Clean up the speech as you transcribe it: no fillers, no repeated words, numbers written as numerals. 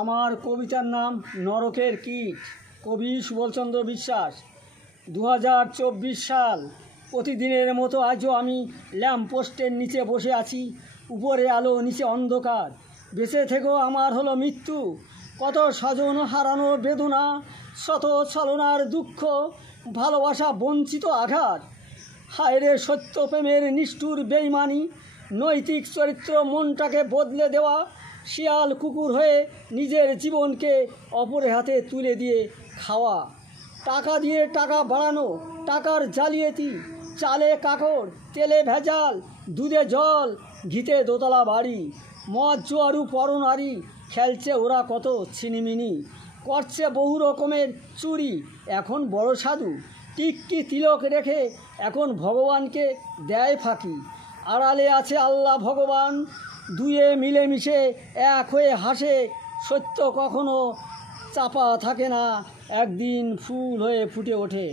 আমার কবিতার নাম নরকের কীট। কবি সুবলচন্দ্র বিশ্বাস। 2024 সাল। প্রতিদিনের মতো আজও আমি ল্যাম্পপোস্টের নিচে বসে আছি। উপরে আলো, নিচে অন্ধকার। বেঁচে থেকেও আমার হলো মৃত্যু। কত স্বজন হারানোর বেদনা, শত ছলনার দুঃখ, ভালোবাসা বঞ্চিত আঘাত। হায়রে সত্য প্রেমের নিষ্ঠুর বেইমানি, নৈতিক চরিত্র মনটাকে বদলে দেওয়া, শিয়াল কুকুর হয়ে নিজের জীবনকে অপরের হাতে তুলে দিয়ে খাওয়া। টাকা দিয়ে টাকা বাড়ানো, টাকার জালিয়াতি, চালে কাকড়, তেলে ভেজাল, দুধে জল, ঘিতে দোতলা বাড়ি। মদ জুয়ারু পরনারী, খেলছে ওরা কত ছিনিমিনি, করছে বহু রকমের চুরি। এখন বড় সাধু টিক্কি তিলক রেখে এখন ভগবানকে দেয় ফাঁকি। আড়ালে আছে আল্লাহ ভগবান, দুয়ে মিলেমিশে এক হয়ে হাসে। সত্য কখনো চাপা থাকে না, একদিন ফুল হয়ে ফুটে ওঠে।